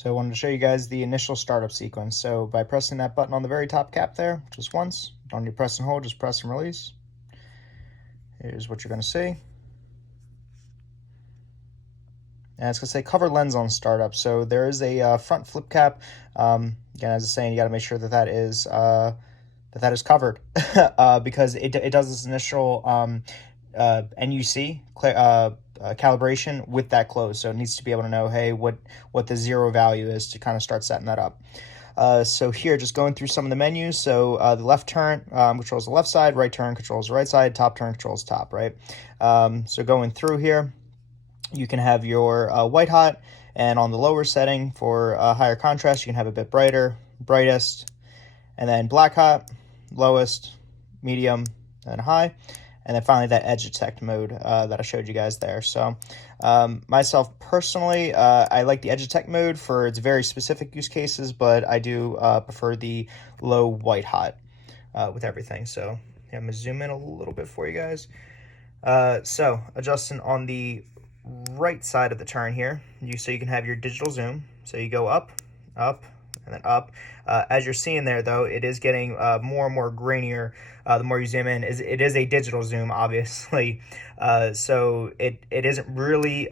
So I wanted to show you guys the initial startup sequence. So by pressing that button on the very top cap there, just once, don't need to press and hold, just press and release. Here's what you're going to see. And it's going to say cover lens on startup. So there is a front flip cap. Again, as I was saying, you got to make sure that that is covered because it does this initial NUC calibration with that closed. So it needs to be able to know, hey, what the zero value is to kind of start setting that up. So here, just going through some of the menus. So the left turn controls the left side, right turn controls the right side, top turn controls top, right? So going through here, you can have your white hot, and on the lower setting for higher contrast, you can have a bit brighter, brightest, and then black hot, lowest, medium, and high. And then finally that edge detect mode that I showed you guys there. So myself personally, I like the edge detect mode for its very specific use cases, but I do prefer the low white hot with everything. So yeah, I'm gonna zoom in a little bit for you guys. So adjusting on the right side of the turn here, so you can have your digital zoom. So you go up, up, and then up. As you're seeing there, though, it is getting more and more grainier the more you zoom in. It is a digital zoom, obviously, so it isn't really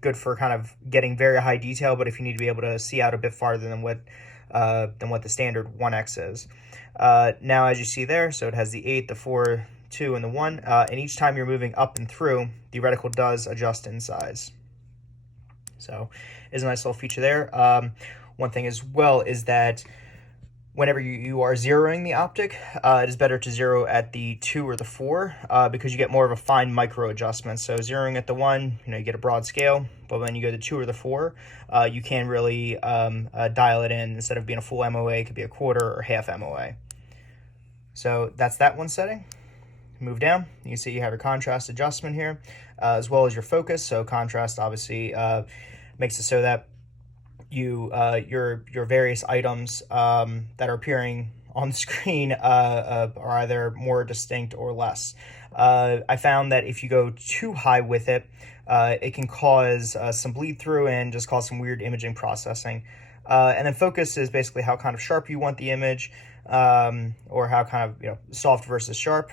good for kind of getting very high detail. But if you need to be able to see out a bit farther than what the standard 1x is. Now, as you see there, so it has the 8, the 4, 2, and the 1, and each time you're moving up and through, the reticle does adjust in size. So it's a nice little feature there. One thing as well is that whenever you are zeroing the optic, it is better to zero at the 2 or the 4 because you get more of a fine micro adjustment. So zeroing at the 1, you get a broad scale, but when you go to 2 or the 4, you can really dial it in. Instead of being a full MOA, it could be a quarter or half MOA. So that's that one setting. Move down, you can see you have your contrast adjustment here, as well as your focus. So contrast obviously makes it so that your various items that are appearing on the screen are either more distinct or less. I found that if you go too high with it, it can cause some bleed through and just cause some weird imaging processing. And then focus is basically how kind of sharp you want the image, or how kind of soft versus sharp.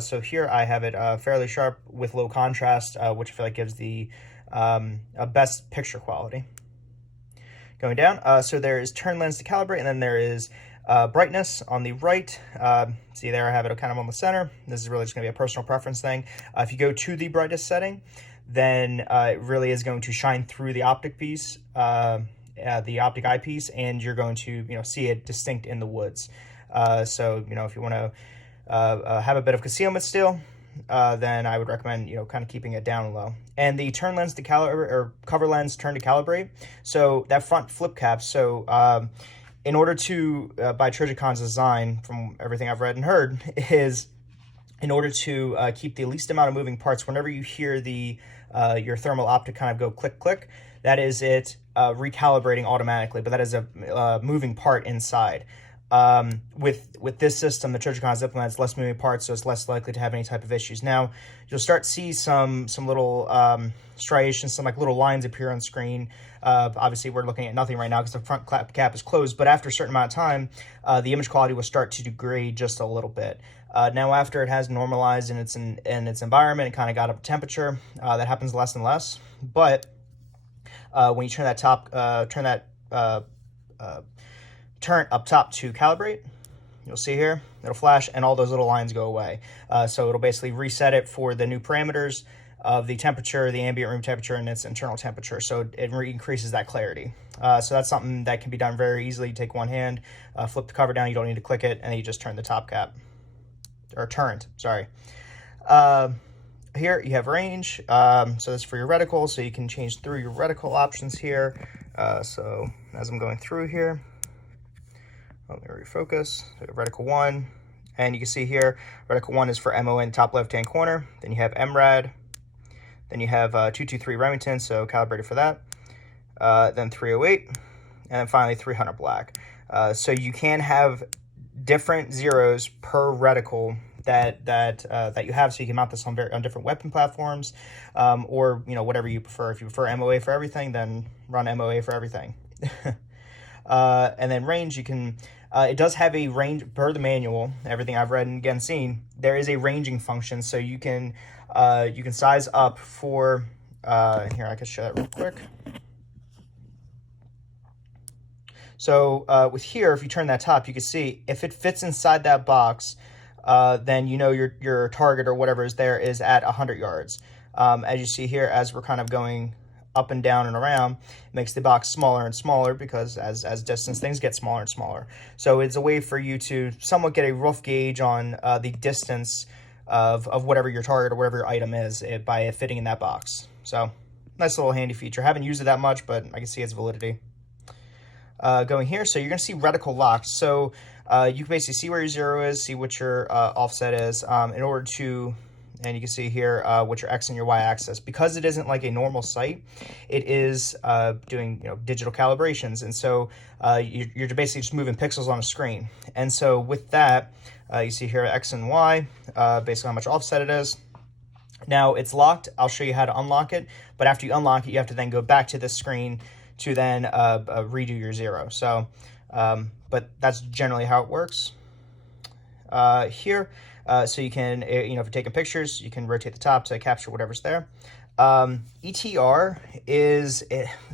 So here I have it fairly sharp with low contrast, which I feel like gives the best picture quality. Going down, so there is turn lens to calibrate, and then there is brightness on the right. See there, I have it kind of on the center. This is really just going to be a personal preference thing. If you go to the brightest setting, then it really is going to shine through the optic piece, the optic eyepiece, and you're going to see it distinct in the woods. So if you want to have a bit of concealment still, then I would recommend kind of keeping it down low. And the turn lens to calibrate, or cover lens turn to calibrate, so that front flip cap. So in order to by Trijicon's design, from everything I've read and heard, is in order to keep the least amount of moving parts. Whenever you hear the your thermal optic kind of go click click, that is it recalibrating automatically, but that is a moving part inside. With this system, the Trijicon's implements less moving parts, so it's less likely to have any type of issues. Now, you'll start to see some little striations, some like little lines appear on screen. Obviously, we're looking at nothing right now because the front cap is closed, but after a certain amount of time, the image quality will start to degrade just a little bit. Now, after it has normalized in its environment and kind of got up to temperature, that happens less and less. But when you turn that turn up top to calibrate, you'll see here it'll flash and all those little lines go away. So it'll basically reset it for the new parameters of the temperature, the ambient room temperature, and its internal temperature. So it increases that clarity. So that's something that can be done very easily. You take one hand, flip the cover down, you don't need to click it, and then you just turn the top cap, or turn it, sorry. Here you have range, so that's for your reticle, so you can change through your reticle options here. So as I'm going through here, let me refocus. So reticle 1, and you can see here, reticle 1 is for MON top left-hand corner. Then you have MRAD. Then you have 223 Remington, so calibrated for that. Then 308, and then finally 300 black. So you can have different zeros per reticle that you have, so you can mount this on different weapon platforms, or whatever you prefer. If you prefer MOA for everything, then run MOA for everything. And then range, you can. It does have a range per the manual. Everything I've read and again seen, there is a ranging function, so you can size up for. Here, I can show that real quick. So with here, if you turn that top, you can see if it fits inside that box, then your target or whatever is there is at 100 yards. As you see here, as we're kind of going up and down and around, it makes the box smaller and smaller, because as distance, things get smaller and smaller. So it's a way for you to somewhat get a rough gauge on the distance of whatever your target or whatever your item is by it fitting in that box. So nice little handy feature. Haven't used it that much, but I can see its validity. Going here, so you're going to see reticle locked. So you can basically see where your zero is, see what your offset is, in order to, and you can see here what your X and your Y axis. Because it isn't like a normal sight, it is doing digital calibrations, and so you're basically just moving pixels on a screen. And so with that, you see here X and Y, basically how much offset it is. Now it's locked. I'll show you how to unlock it, but after you unlock it, you have to then go back to this screen to then redo your zero. So, but that's generally how it works. Here, so you can, if you're taking pictures, you can rotate the top to capture whatever's there. ETR it's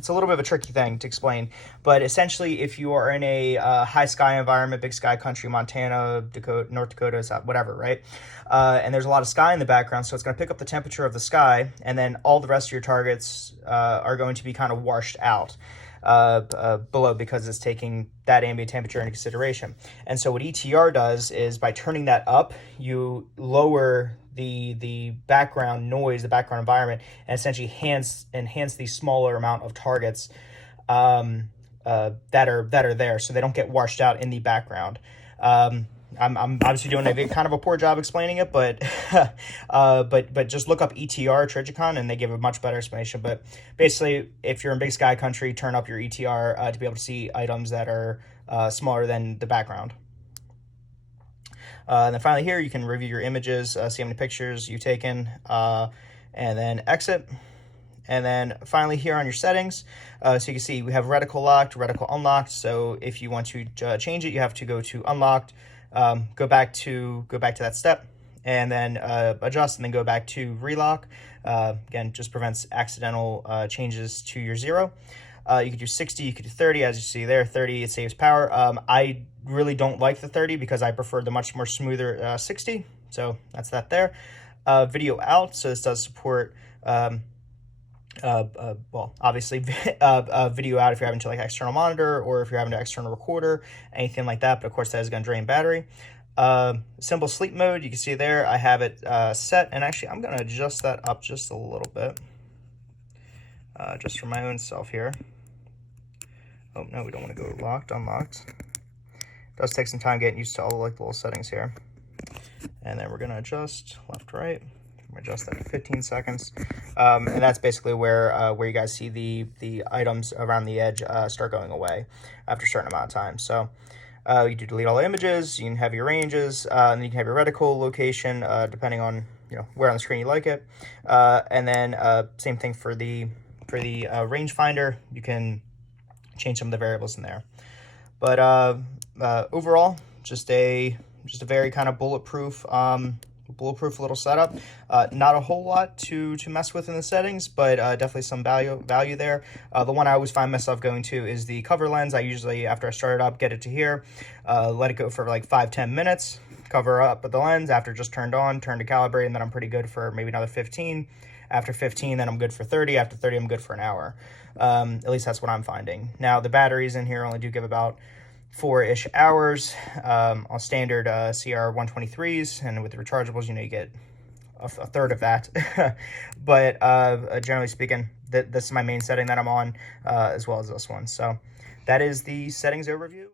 a little bit of a tricky thing to explain, but essentially if you are in a high sky environment, big sky country, Montana, Dakota, North Dakota, South, whatever, right? And there's a lot of sky in the background, so it's going to pick up the temperature of the sky, and then all the rest of your targets are going to be kind of washed out below, because it's taking that ambient temperature into consideration. And so what ETR does is, by turning that up, you lower the background noise, the background environment, and essentially enhance the smaller amount of targets that are there, so they don't get washed out in the background. I'm obviously doing a kind of a poor job explaining it, but but just look up ETR Trijicon and they give a much better explanation. But basically, if you're in big sky country, turn up your ETR to be able to see items that are smaller than the background. And then finally here, you can review your images, see how many pictures you've taken, and then exit. And then finally here on your settings, so you can see we have reticle locked, reticle unlocked. So if you want to change it, you have to go to unlocked, go back to that step, and then adjust, and then go back to relock. Again, just prevents accidental changes to your zero. You could do 60, you could do 30, as you see there. 30, it saves power. I really don't like the 30 because I prefer the much more smoother 60. So that's that there. Video out, so this does support well, obviously video out if you're having to like external monitor, or if you're having an external recorder, anything like that. But of course that is going to drain battery. Simple sleep mode, you can see there I have it set, and actually I'm going to adjust that up just a little bit, just for my own self here. Oh no, we don't want to go locked, unlocked. It does take some time getting used to all the little settings here. And then we're going to adjust left, right. Adjust that to 15 seconds, and that's basically where you guys see the items around the edge start going away after a certain amount of time. So you do delete all the images, you can have your ranges, and then you can have your reticle location depending on where on the screen you like it, and then same thing for the rangefinder. You can change some of the variables in there, but overall, just a very kind of bulletproof little setup. Not a whole lot to mess with in the settings, but definitely some value there. The one I always find myself going to is the cover lens. I usually, after I start it up, get it to here, let it go for like 5-10 minutes, cover up with the lens. After just turned on, turn to calibrate, and then I'm pretty good for maybe another 15. After 15, then I'm good for 30. After 30, I'm good for an hour. At least that's what I'm finding. Now, the batteries in here only do give about 4-ish hours on standard CR 123s, and with the rechargeables, you get a third of that. But generally speaking, this is my main setting that I'm on, as well as this one. So that is the settings overview.